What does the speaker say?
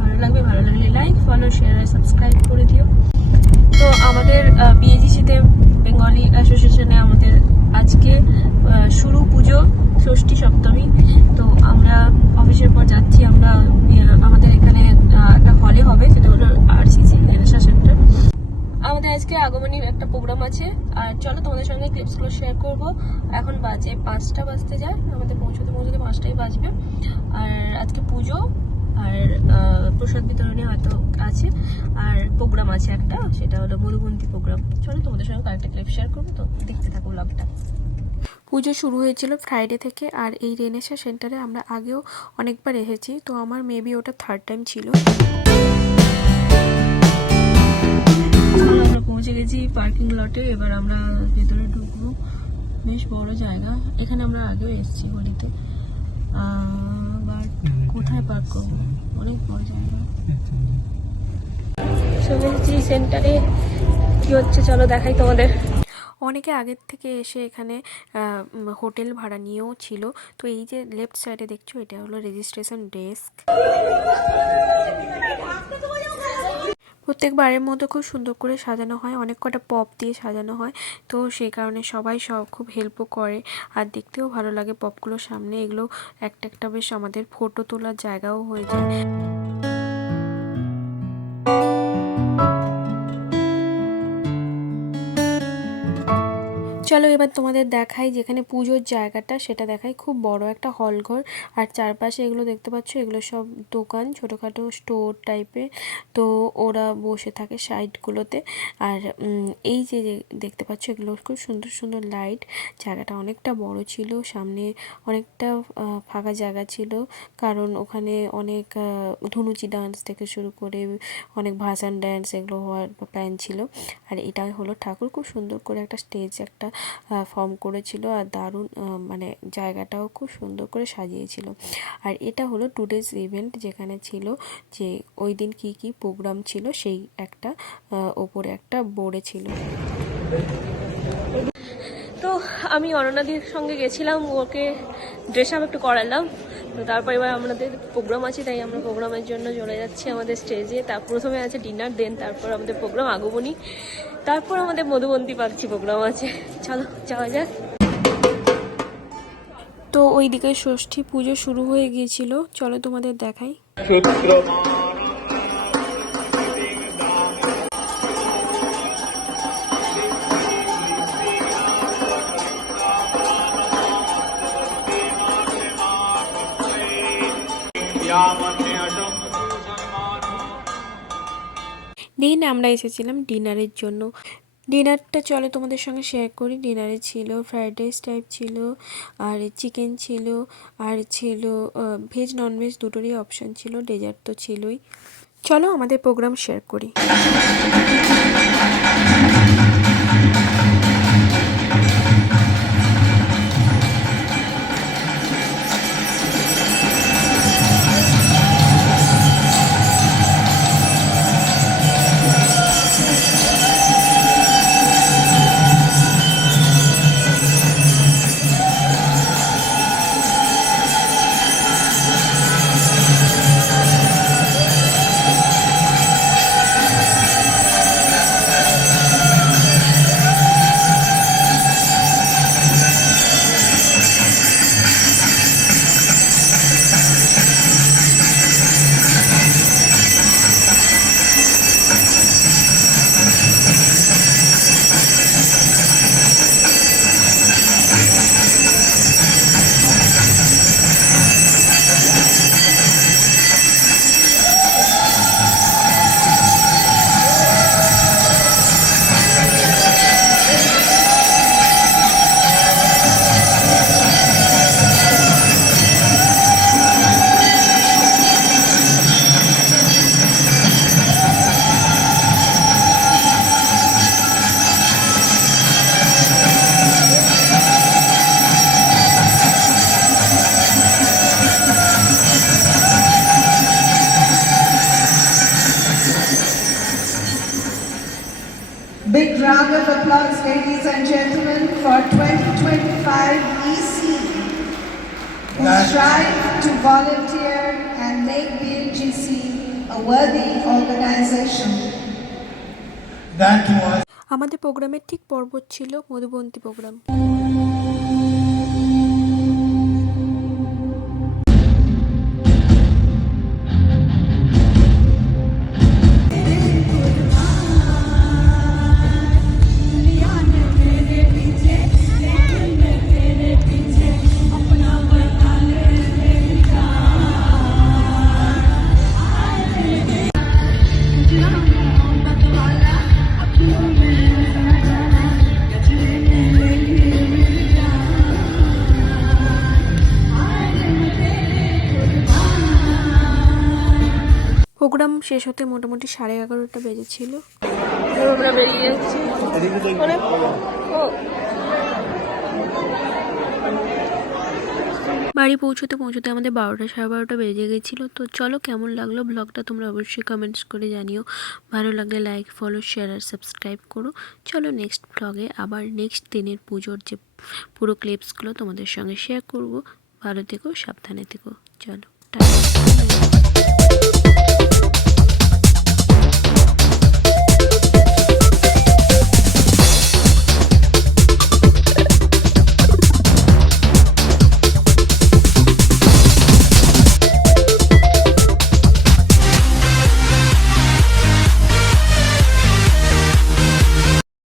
ভালো লাগলে like, follow, share আর subscribe করে দিও। তো আমাদের বিএজিসিতে বেঙ্গলি অ্যাসোসিয়েশনে আমাদের আজকে শুরু পুজো, ষষ্ঠী সপ্তমী। তো আমরা অফিসের পর যাচ্ছি, আমরা আমাদের এখানে একটা হলে হবে, সেটা হলো আরসিসি রেনেসাঁ সেন্টার। আমাদের আজকে আগমনী একটা প্রোগ্রাম আছে, আর চলো তোমাদের সঙ্গে ক্লিপসগুলো শেয়ার করব। এখন বাজে 5টা বাজতে যায়, আমাদের পৌঁছতে 5টাই বাজবে। আর আজকে পুজো আর প্রসাদ বিতরণী হয়তো আছে, আর প্রোগ্রাম আছে একটা, সেটা হলো মধুবন্তী প্রোগ্রাম। চলো তোমাদের সঙ্গে কয়েকটা ক্লিপ শেয়ার করবো, তো দেখতে থাকো ব্লগটা। পুজো শুরু হয়েছিল ফ্রাইডে থেকে, আর এই রেনেসাঁ সেন্টারে আমরা আগেও অনেকবার এসেছি, তো আমার মেবি ওটা 3rd টাইম ছিল। আমরা পৌঁছে গেছি পার্কিং লটে, এবার আমরা ভেতরে ঢুকবো। বেশ বড় জায়গা, এখানে আমরা আগেও এসেছি হোলিতে, বাট কোথায় পার্ক করবো, অনেক বড় জায়গা। চলে এসেছি সেন্টারে, কি হচ্ছে চলো দেখাই তোমাদের। অনেকে আগের থেকে এসে এখানে হোটেল ভাড়া নিয়েও ছিল। তো এই যে লেফট সাইডে দেখছো, এটা হলো রেজিস্ট্রেশন ডেস্ক। প্রত্যেকবারের মতো খুব সুন্দর করে সাজানো হয়, অনেক কটা পপ দিয়ে সাজানো হয়, তো সেই কারণে সবাই খুব হেল্পও করে, আর দেখতেও ভালো লাগে পপগুলোর সামনে। এগুলো একটা একটা বেশ আমাদের ফটো তোলার জায়গাও হয়ে যায়। চলো এবার তোমাদের দেখাই যেখানে পুজোর জায়গাটা, সেটা দেখাই। খুব বড় একটা হল ঘর, আর চারপাশে এগুলো দেখতে পাচ্ছ, এগুলো সব দোকান, ছোটোখাটো স্টোর টাইপের। তো ওরা বসে থাকে সাইডগুলোতে। আর এই যে দেখতে পাচ্ছ, এগুলো খুব সুন্দর সুন্দর লাইট। জায়গাটা অনেকটা বড় ছিল, সামনে অনেকটা ফাঁকা জায়গা ছিল, কারণ ওখানে অনেক ধুনুচি ডান্স থেকে শুরু করে অনেক ভাসান ডান্স এগুলো হওয়ার প্ল্যান ছিল। আর এটাই হলো ঠাকুর, খুব সুন্দর করে একটা স্টেজ একটা ফর্ম করেছিল, আর দারুণ মানে জায়গাটাও খুব সুন্দর করে সাজিয়েছিল। আর এটা হলো টুডেজ ইভেন্ট, যেখানে ছিল যে ওই দিন কি কি প্রোগ্রাম ছিল, সেই একটা ওপরে একটা বোর্ডে ছিল। তো আমি অনন্যাদির সঙ্গে গেছিলাম, ওকে ড্রেস আপ একটু করালাম। তো তারপর এবার আমাদের প্রোগ্রাম আছে, তাই আমরা প্রোগ্রামের জন্য চলে যাচ্ছি আমাদের স্টেজে। তার প্রথমে আছে ডিনার, দেন তারপর আমাদের প্রোগ্রাম আগমনী, তারপর আমাদের মধুবন্তী পাখছি প্রোগ্রাম আছে। চলো যাওয়া যাক। তো ওইদিকে ষষ্ঠী পুজো শুরু হয়ে গিয়েছিল, চলো তোমাদের দেখাই। দিন আমরা এসেছিলাম ডিনারের জন্য। ডিনারটা চলো তোমাদের সঙ্গে শেয়ার করি। ডিনারে ছিল ফ্রাইড রাইস টাইপ ছিল, আর চিকেন ছিল, আর ছিল ভেজ ননভেজ দুটোরই অপশান ছিল, ডেজার্ট তো ছিলই। চলো আমাদের প্রোগ্রাম শেয়ার করি। Big round of applause, ladies and gentlemen, for 2025 EC, who strive to volunteer and make BLGC a worthy organization. That was আমাদের প্রোগ্রামের ঠিক পর্বত ছিল মধুবন্তী প্রোগ্রাম। প্রোগ্রাম শেষ হতে মোটামুটি 11:30 বেজেছিল। আমরা বেরিয়ে যাচ্ছি। বাড়ি পৌঁছতে আমাদের 12টা 12:30 বেজে গেছিলো। তো চলো, কেমন লাগলো ব্লগটা তোমরা অবশ্যই কমেন্টস করে জানিও। ভালো লাগলে লাইক, ফলো, শেয়ার আর সাবস্ক্রাইব করো। চলো নেক্সট ব্লগে আবার নেক্সট দিনের পুজোর যে পুরো ক্লিপসগুলো তোমাদের সঙ্গে শেয়ার করব। ভালো থেকো, সাবধানে থেকো। চলো, টাটা।